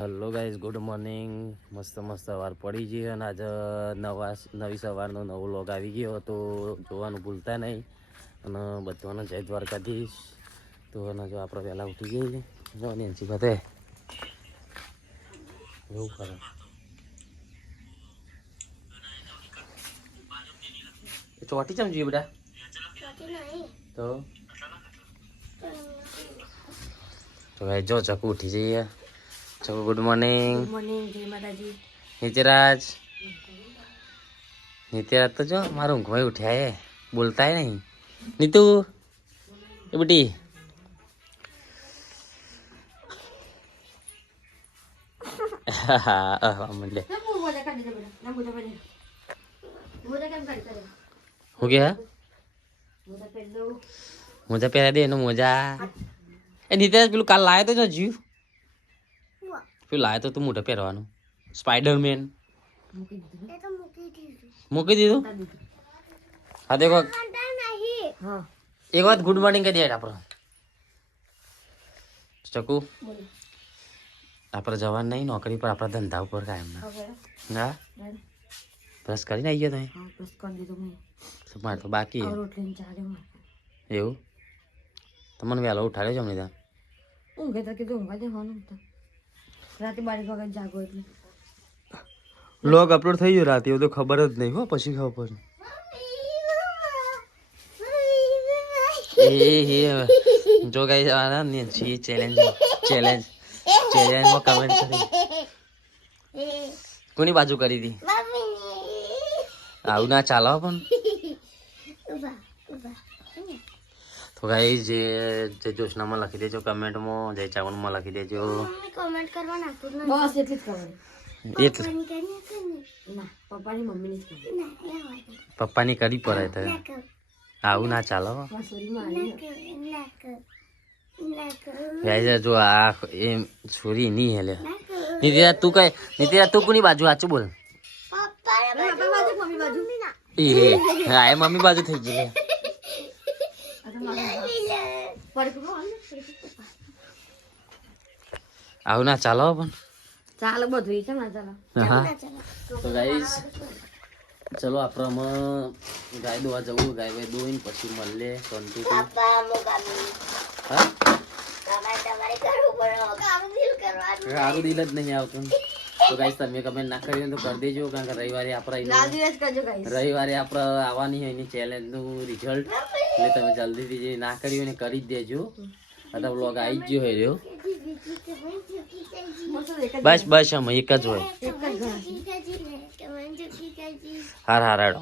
Hello guys, good morning. મસ્ત સવાર પડી ગઈ અને આજે નવી સવારનો નવો લોગ આવી ગયો તો જોવાનું ભૂલતા નહીં. અને બધાને જય દ્વારકાધીશ. તો અને જો આપણે વહેલા ઉઠી જઈએ જો નેન્સી બધે એવું કરે એ ચોટી ચમ જોઈએ બેટા તો ભાઈ જો ચકુ ઉઠી જઈએ. ચકુ ગુડ મોર્નિંગ. ગુડ મોર્નિંગ, જય માતાજી. નિત્યરાજ તો જો મારું ઊંઘમાં ઉઠ્યા એ બોલતા નહીં. નીતુ એ બેટી મને હું કે મોજા પહેરા દે એનો મોજા. એ નિત્યરાજ પેલું કાલ લાયો તો જો જીવ પેલું લાયો તો તું મોઢે પહેરવાનું સ્પાઈડરમેન મૂકી દીધું. હા દેખો એક વાત ગુડ મોર્નિંગ કહી દે આપણે ચકુ. આપણે જવાનું નહીં નોકરી પર, આપણા ધંધા ઉપર કાયમ ના. બ્રશ કરીને આવી ગયો તમે? મારે તો બાકી એવું. તમને વહેલો ઉઠાડ્યો છે અમને ત્યાં ઊંઘે તો કીધું ઊંઘા જવાનું રાતે 12 વાગે જાગો એટલે લોગ અપલોડ થઈ ગયો રાતે, એવું તો ખબર જ નહીં હો, પછી ખબર પડી. જો ગાઈસ આના ને છી ચેલેન્જમાં કમેન્ટ કરી કોની બાજુ કરી હતી? આવું ના ચાલો પણ. તો ગાઈસ જે જોશનામાં લખી દેજો કમેન્ટમાં, જય ચાવનમાં લખી દેજો. કમેન્ટ કરવા નાખતું જ બસ એટલી જ ખબર. એટલે પપ્પાની મમ્મીની પપ્પાની કરી પડે તો આવું ના ચાલો. જો આ એમ છોરી નહીં હેલે. નિત્યા તું કોની બાજુ સાચું બોલ? એ મમ્મી બાજુ થઈ ગઈ. આવું ના ચાલો પણ ચાલો બધું છે ના ચાલો. હા તો ગાઈસ ચલો આપણે ગાય દોવા જવું. ગાય ભાઈ દોઈને પછી મળીએ શાંતિથી. સારું દિલ જ નહીં આવતું. તો ગાઈસ તમે કમેન્ટ ના કરી તો કરી દેજો, કારણ કે રવિવારે આપણે આવવાની હોય એની ચેલેન્જનું રિઝલ્ટ, એટલે તમે જલ્દીથી ના કર્યું ને કરી જ દેજો. અથવા વ્લોગ આવી જ ગયો હોય રહ્યો. બસ અમે એક જ હોય. હાર હારાડો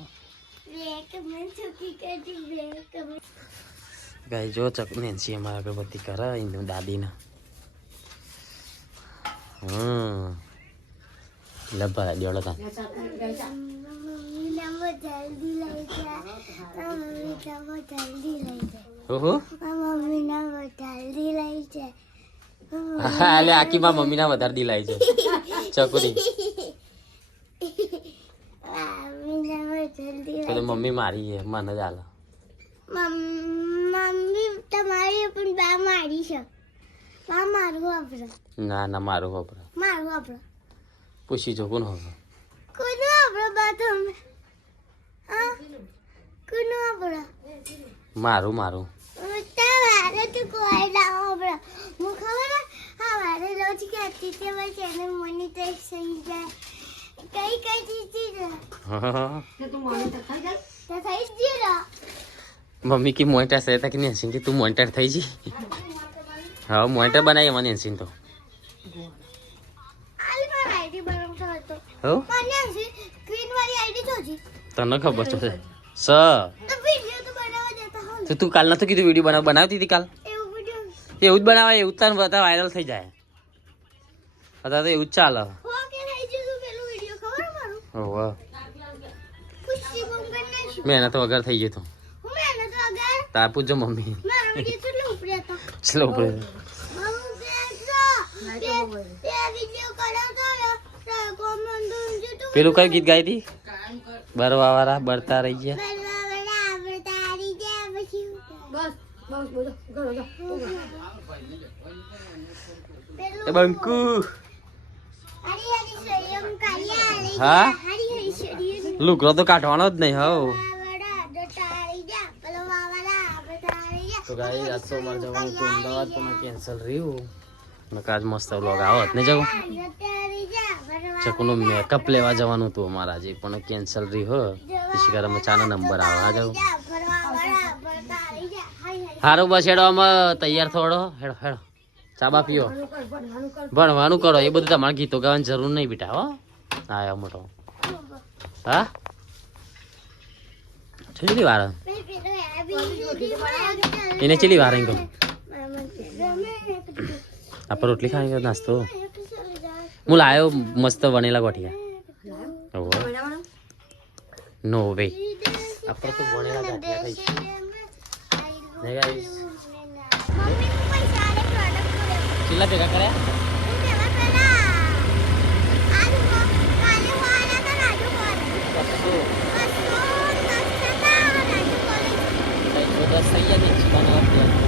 ગાય જો ચક નેન્સી અમારા અગરબત્તી કરે એનું દાદીને. લભા દેવડો તા ઓહો હા આખી માં મમ્મી ના વધારે દિલાય છે ચકુરી. તો મમ્મી મારી છે મને જ હાલ. મમ્મી તમારી પણ બા મારી છે. બા મારું વાપરે. ના મારું વાપરે. મારું વાપરે. પૂછી જો કોણ વાપરે? કોણ વાપરે બા તમે? હા કોણ વાપરે? મારું તમારે તો કોઈ ના વાપરે. હું ખબર હા મારે રોજ કહેતી તે ભાઈ ચેનલ મોનિટાઈઝ થઈ જાય. કઈ ચીજ તું મોનિટર થઈ જાય તો થઈ જ ગયો. મમ્મી की મોનિટર से तक नहीं सिंह तू મોનિટર થઈ જી. હા મોનિટર બનાવી મને સિંહ તો આલી પર આઈડી બનાવતો હતો. હો મને સ્ક્રીન વાળી આઈડી જોજી. તને ખબર છે સ તો વિડિયો તો બનાવવા દેતા હો. તો તું કાલ નતો કીધું વિડિયો બનાવતી હતી કાલ? એવું વિડિયો એવું જ બનાવાય, એવું તાર બધા વાયરલ થઈ જાય. અત્યારે તો એવું જ ચાલે. હો કે થઈ ગયું પેલું વિડિયો ખબર મારું? ઓહો ખુશી બંગન ને મહેનત વગર થઈ ગયું. હું મહેનત વગર તાર પૂછજો મમ્મી. મારો વિડિયો તો ઉપરે હતો. ચલો ઉપર મમ્મી તે વિડિયો કરાવતો હતો કોમેન્ટ YouTube પેલું કઈ ગીત ગાઈ હતી? બરવા વાળા બરતા રહી ગયા. બસ બોલો ઘરો જા. એ બંકુ હા હારી હારી શરીર લુગડો તો કાઢવાનો જ નહીં હવ વાવડા ડટાળી જા પેલો વાવડા બટાળી જા તો ગાઈ આજ તો મારે જવાનું હતું અમદાવાદ પણ કેન્સલ રહ્યું નકર આજ મસ્ત વ્લોગ આવત ને જવું ડટાળી જા બરવા ચકુનું મેકઅપ લેવા જવાનું હતું અમારે આજે પણ કેન્સલ રહ્યું હ શિકારમાં ચાનો નંબર આવે હા જવું ફરવા વાળા બટાળી જા હારી હારી હારું બસ હેડો અમે તૈયાર થોડો હેડો હેડો ચા બા પીઓ ભણવાનું કરો એ બધું તમારે ગીતો ગાવાની જરૂર નહીં બેટા હો હા મોટો હા છેલ્લી વાર એને છેલ્લી વાર કહું આપણે રોટલી ખાણી નાસ્તો હું લાયો મસ્ત વણેલા ગોઠિયા નો વે આપણે તો વણેલા ગાંઠિયા ખાઈશું ને ગાઈસ ચીલા ભેગા કર્યા બસ થઈ ગયા ને શિવાનું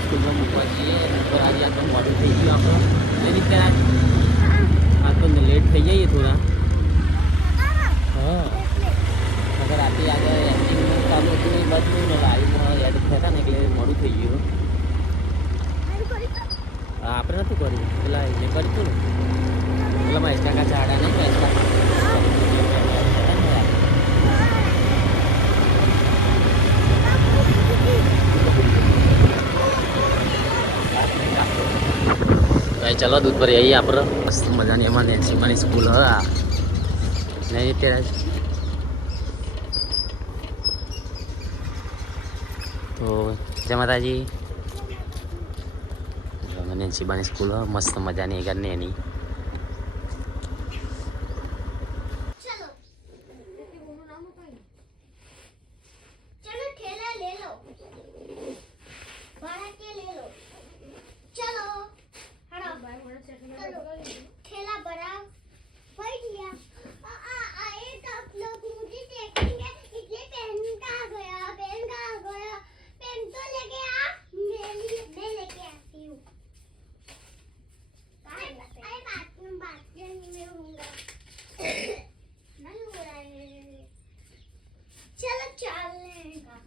સ્કૂલમાં મૂકવા જઈએ આજે આ તો મોડું થઈ ગયું આપણે એની ત્યાં આ તો લેટ થઈ જઈએ થોડા હા અગર રાતે આગળ એન્જિન ચાલુ હતું એ બધું ને લાઈવમાં યાદ થયા ને એટલે મોડું થઈ ગયું આપણે નતું કર્યું પેલા એને કર્યું હતું ને પેલા માં એક્સ્ટ્રા કાચા આડા નહીં એક્સ્ટ્રા ચલો દૂધ ભરી આવીએ આપણે મસ્ત મજાની એમાં નેન્સીમાની સ્કૂલ હવે આ નહીં અત્યારે તો જય માતાજી નેન્સીબાની સ્કૂલ હવે મસ્ત મજાની ઘરની એની ठेला बड़ा बैठ गया आए सब लोग मुझे देखेंगे इसलिए पेन कहाँ गया पेन तो लेके आ मैं लेके आती हूँ अरे बात में होऊंगा नहीं हो रहा है चलो चलेगा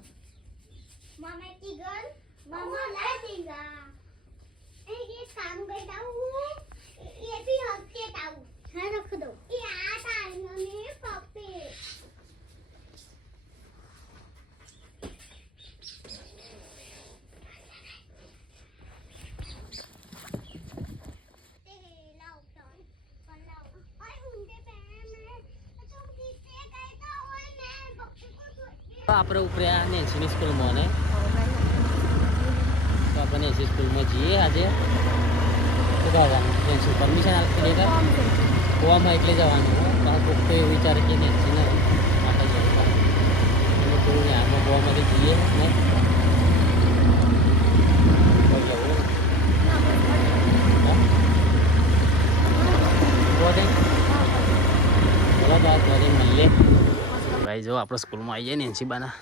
मामा की घर मामा ला देगा ये काम करता हूँ ये भी हक देता हूँ हाँ रख दो ये आता है मम्मी पप्पी આપણે ઉપર્યા નેન્સીની સ્કૂલમાં ને તો આપણે નેન્સી સ્કૂલમાં જઈએ આજે શું કરવાનું નેન્સી પરમિશન આપતી દે ગોવામાં એટલે જવાનું પણ કોઈક તો એવું વિચારે કે નેન્સી ને માટે જવું એટલે થોડું આમાં ગોવામાંથી જઈએ ને મળીએ ભાઈ જો આપણે સ્કૂલમાં આવી જાય ને નેન્સીબાના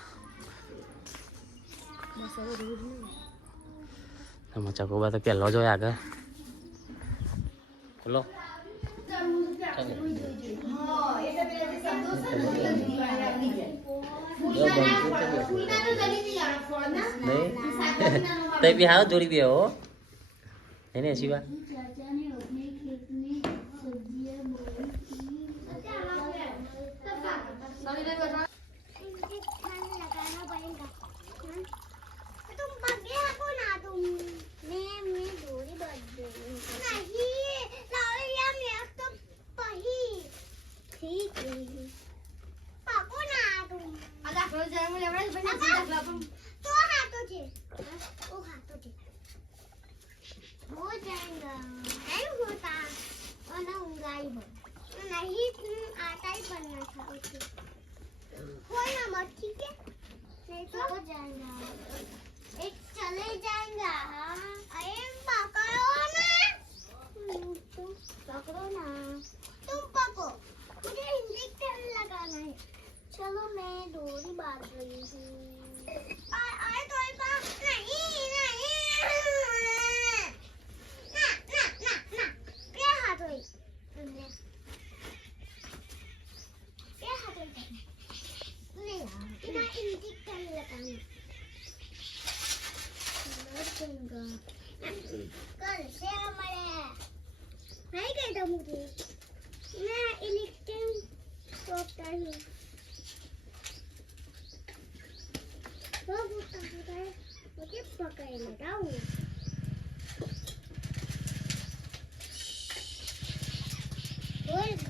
ચકોબા તો પહેલો જ હોય આગળ બોલો તઈ બી હાવ જોડી બે હો એને શિવા आता ही बनना था उसे कोई ना मत ठीक है नहीं तो हो जाएगा एक चले जाएगा अरे पकड़ो ना तुम पकड़ो ना तुम पकड़ो मुझे इंजेक्शन लगाना है चलो मैं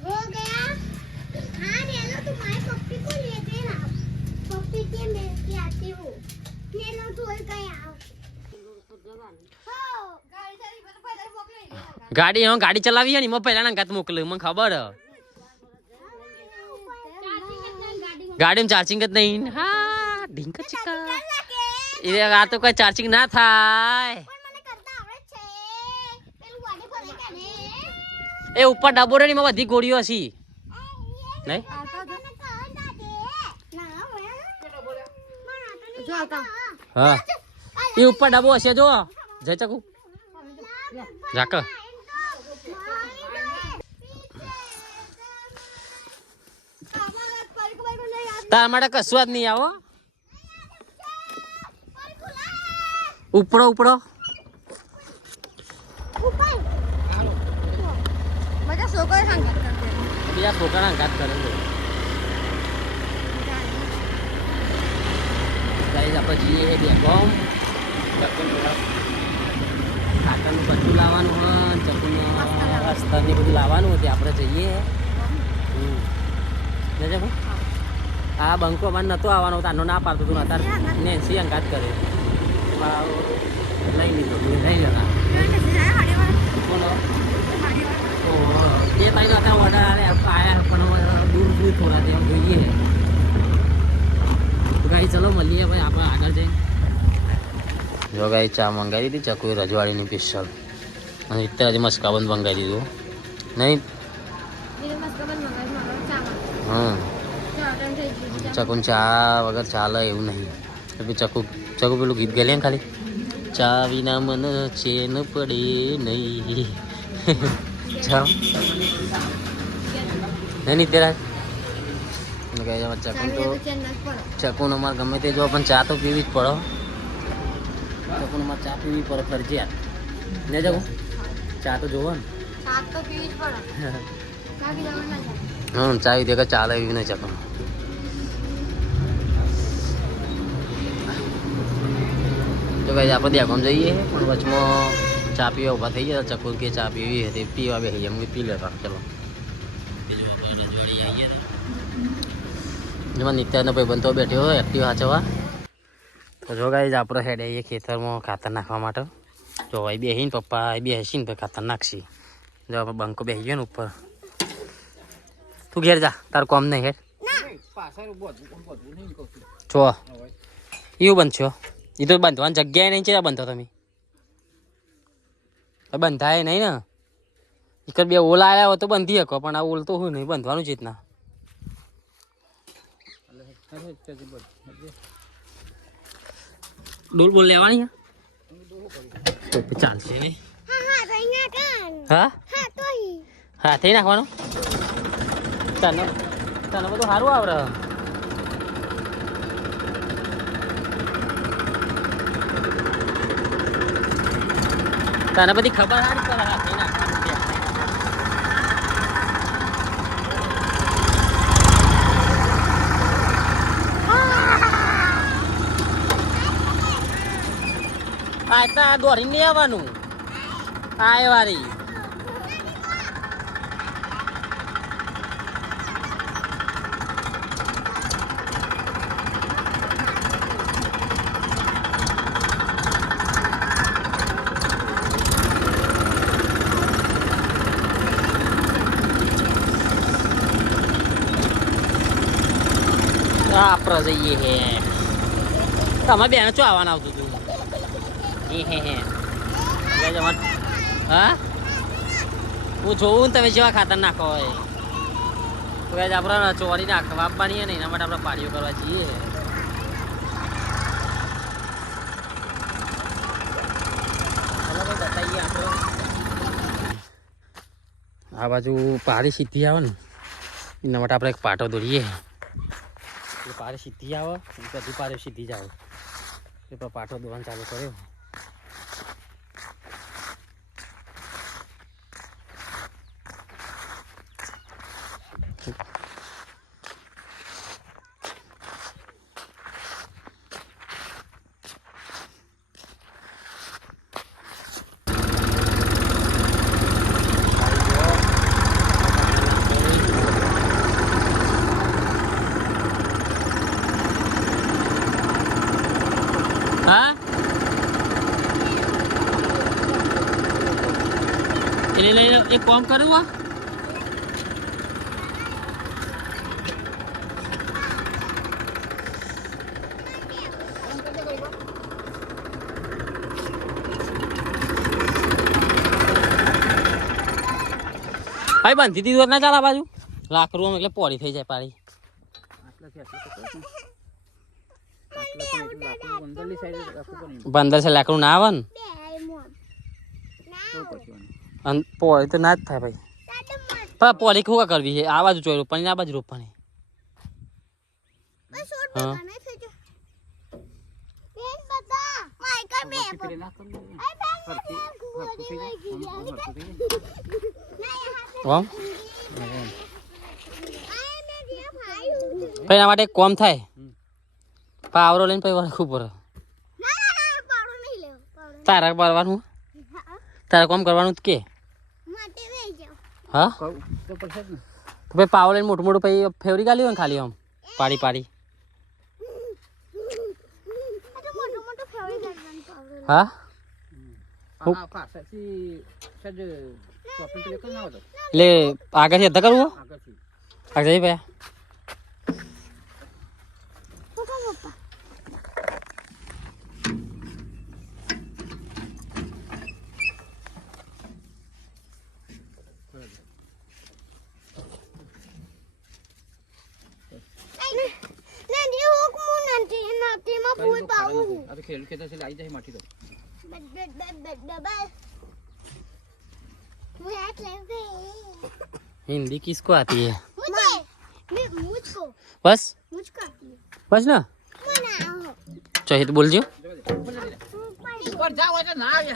हो गया। हाँ ले लो, तुम्हारे पप्पी को लेते ना, पप्पी के मैं आती हूँ, ले लो थोड़ गया। ગાડી હા ગાડી ચલાવી હે ને મો પહેલા અંગાત મોકલ્યું મને ખબર હે ગાડીમાં ચાર્જિંગ જ નહીં હા ઢીંક ચીકા એ આ તો કોઈ ચાર્જિંગ ના થાય એ ઉપર ડબ્બો રે માં બધી ગોળીઓ હસી નહીં હા એ ઉપર ડબ્બો હશે જો જય ચકુ જાક તાર માટે કશું જ નહીં આવો ઉપડો ઉપડો બીજા છોકરા ઘાત કરે આપણે જઈએ બે ગોમ ખાતરનું બધું લાવવાનું હોય ચકુનું અસ્તરની બધું લાવવાનું હોય આપણે જઈએ આ બંકો અમારે નહોતો આવવાનો તારનો ના પાડતો તું અત્યારે નેન્સી અંગાત કરે લઈ લીધો લઈ જતા બોલો એ ભાઈ હતા ઓર્ડર આવ્યા પણ દૂર દૂર થોડા ત્યાં જોઈએ તો ગાઈ ચલો મળીએ ભાઈ આપણે આગળ જઈએ જો ગાઈ ચા મંગાવી દીધી ચકુ રજવાડીની સ્પેશિયલ અને અત્યારે જ મસ્કાબંધ મંગાવી દીધું નહીં ચકુને ચા વગર ચાલે એવું નહીં ચકુ પેલું ગીત ગાલે ને ખાલી ચા વિના મન ચેન પડે નહીં ચા નહીં તેરા ચકુન તો ચકુન અમારે ગમે તે જો પણ ચા તો પીવી જ પડો ચકુન અમારે ચા પીવી પડે ફરજિયાત ને જવું ચા તો જોવો ને હા ચા પીધી કે ચાલે એવી નહીં ચકુન તો ભાઈ આપણે દેખમ જઈએ પણ વચમાં ચા પીવા ઊભા થઈ ગયા ચકુર કે ચા પીવી હતી પીવા બેસી એમ પી લેતા ચલો જેમાં નિત્યાનો ભાઈ બનતો બેઠ્યો હોય એક્ટિવ હાચવા તો જો ગાઈ આપણે હેડ આવીએ ખેતરમાં ખાતર નાખવા માટે જો ભાઈ બેસીને પપ્પા બેસીને ભાઈ ખાતર નાખશી જો આપણે બંકો બેસી ગયો ને ઉપર તું ઘેર જા તારું કોમ નહીં હેડ છો એવું બનશો એ તો બંધવાની જગ્યાએ નહીં છે બંધો તમે બંધાય નહીં ને એક બે ઓલા આવ્યા હોય તો બંધી શકો પણ આ ઓલ તો હું નહીં બંધવાનું છે રીતના ડોલ બોલ લેવાની તો ચાલશે નહીં હા હાથે નાખવાનું તને તને બધું સારું આવડે તને બધી ખબર સારી પડે હાથે નાખવાનું આ તો દોડીને નહીં આવવાનું આ એ વારી આપણે જઈએ હે તમે બેન ચો આવવાનું આવતું હતું હા હું જોઉં ને તમે જેવા ખાતર નાખો હોય આપણે ચોરી નાખવા આપવાની ને એના માટે આપણે પાડીઓ કરવા જઈએ આ બાજુ પારી સીધી આવે ને એના માટે આપણે એક પાટો દોરીએ. એ પારી સીધી આવે બધી પારી સીધી જ આવે એટલે પાટો દોરવાનું ચાલુ કર્યો. હા એટલે એક કામ કરું આ ભાઈ બાંધી દીધું ના ચાલ આ બાજુ લાકડું એટલે પોળી થઈ જાય પાડી. બંદર છે લાકડું ના આવે ને પોળી તો ના જ થાય ભાઈ. પણ પોળી શું કરવી છે આ બાજુ ચોઈ રોપવાની આ બાજુ રોપવાની. હા ભાઈ એના માટે કોમ થાય પાવરો લઈને પછી વળખું પડે. તારા કરવાનું તારે કોમ કરવાનું કે હા તો ભાઈ પાવર લઈને મોટું મોટું પછી ફેવરી ગાલી હોય ને ખાલી આમ પાડી પાડી. હા એટલે આગળથી અધા કરવું આગળ જઈ ભાઈ. हिंदी किसको आती है? मुझको बस बस ना चाहिए तो बोल जो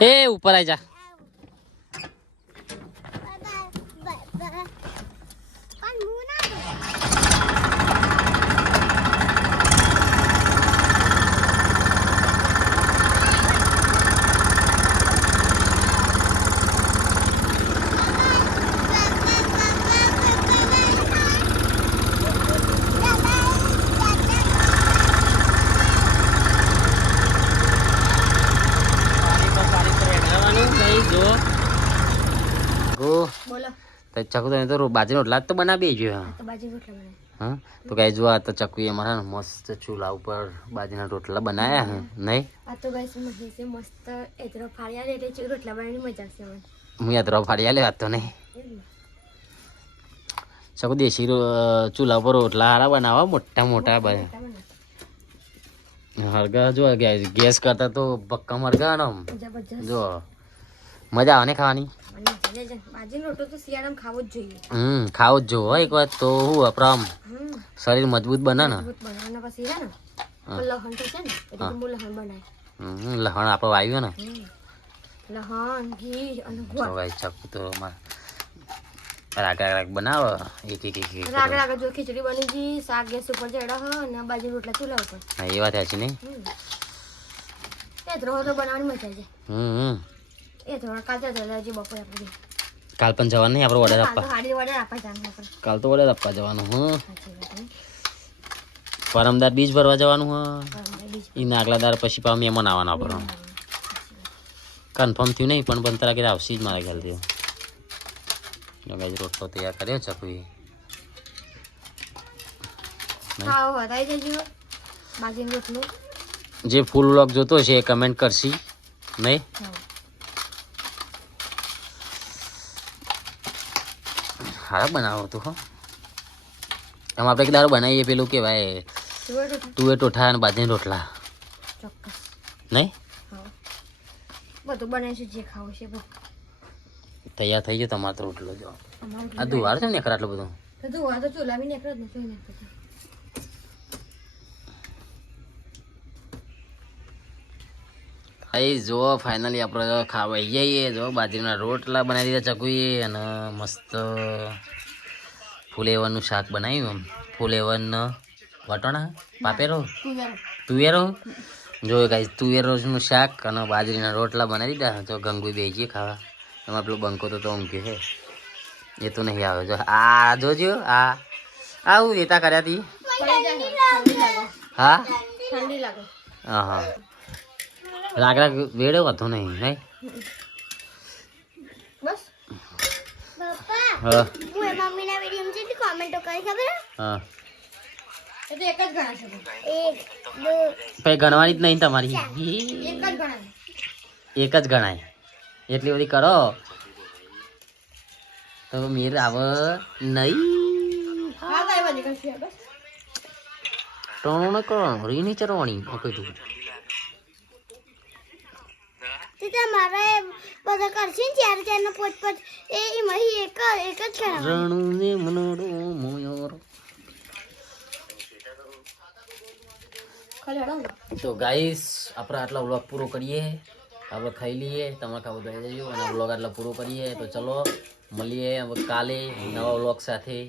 ए ऊपर आ जा. ચકુ તો બાજરી રોટલા તો બનાવી જોઈએ. હા તો કઈ જો આ તો ચકુ અમારા મસ્ત ચૂલા ઉપર બાજરીના રોટલા બનાયા હે નહીં. આ તો ગાઈસ મહેશે મસ્ત એતરો ફાળિયા લે એટલે રોટલા બનાવવાની મજા આવશે મને. હું એતરો ફાળિયા લે વાત તો નહીં. ચકુ દેશી ચૂલા ઉપર રોટલા હારા બનાવવા મોટા મોટા હરગા જો ગેસ કરતા તો પક્કા મરગા જો મજા આવે ને ખાવાની. ખાવો જ જોવો એક વાત તો હું આપણા શરીર મજબૂત બને ને. લહણ આપડે વાવ્યું ને ચકુ તો રાગ રાગ બનાવો એક જો ખીચડી બની ગઈ શાક ગેસ ઉપર ચડા હો ને બાજુ રોટલા ચૂલા ઉપર. હા એ વાત સાચી નહીં. તો બનાવવાની મજા આવી જાય. એ થોડા કાચા હજી બપોરે આપણે કાલ પણ જવાનું નહીં આપણે ઓર્ડર આપવા. કાલ તો ઓર્ડર આપવા જવાનું. હું પરમદાર બીજ ભરવા જવાનું હ એના આગલાદાર પછી પાછા મહેમાન આવવાના આપણે. કન્ફર્મ થયું નહીં પણ બનતા લાગે આવશે જ મારા ખ્યાલથી. રોટલો તૈયાર કર્યો ચકવી. જે ફૂલ વ્લોગ જોતો છે એ કમેન્ટ કરશી નહીં. સારા બનાવો તું. હા એમ આપણે એક દારૂ બનાવીએ પેલું કેવાય તુવેર ટોઠા અને બાજરી રોટલા નહીં. બધું બનાવીશું જે ખાવું છે બધું તૈયાર થઈ ગયો તમારો તો રોટલો જો આ દુવાર છે ને એકરા આટલું બધું તો દુવાર તો ચૂલા બી નીકળે જ નથી નીકળતા ભાઈ જો ફાઇનલી આપણે ખાવા જઈએ જો બાજરીના રોટલા બનાવી દીધા ચકુએ અને મસ્ત ફુલેવરનું શાક બનાવ્યું ફુલેવર વટોણા પાપેરો તુવેરો જો ગાઈસ તુવેરોનું શાક અને બાજરીના રોટલા બનાવી દીધા તો ગંગુ બેસીએ ખાવા એમાં પેલો બંકો તો ઊંઘ્યો છે એ તો નહીં આવે જો આ જોજો આ આવું રેતા કર્યા હતી હા ઠંડી લાગે હા હા લાકડા વેડે હતો નહીં નહીં બસ પપ્પા હા હું એ મમ્મીના વિડિયોમાં જેટલી કોમેન્ટો કરી ખબર હા એ તો એક જ ગણા છે 1 2 પછી ગણવાની જ નહીં તમારી એક જ ગણા એક જ ગણાય એટલી બધી કરો તો મેર આવે નહીં હા ભાઈ બની કરશે બસ ટોણ કોણ રીની ચરવાણી ઓકે તું તે મારા બધા કરશે ને ચાર ચાર નો પોત પોત એ મહી એક જ કરાવ રણુ ને મનડો મોયોર તો ગાઈસ આપણે આટલા વ્લોગ પૂરો કરીએ આપણે ખાઈ લઈએ તમે ખાવું તો જજો અને વ્લોગ આટલા પૂરો કરીએ તો ચલો મળીએ હવે કાલે નવા વ્લોગ સાથે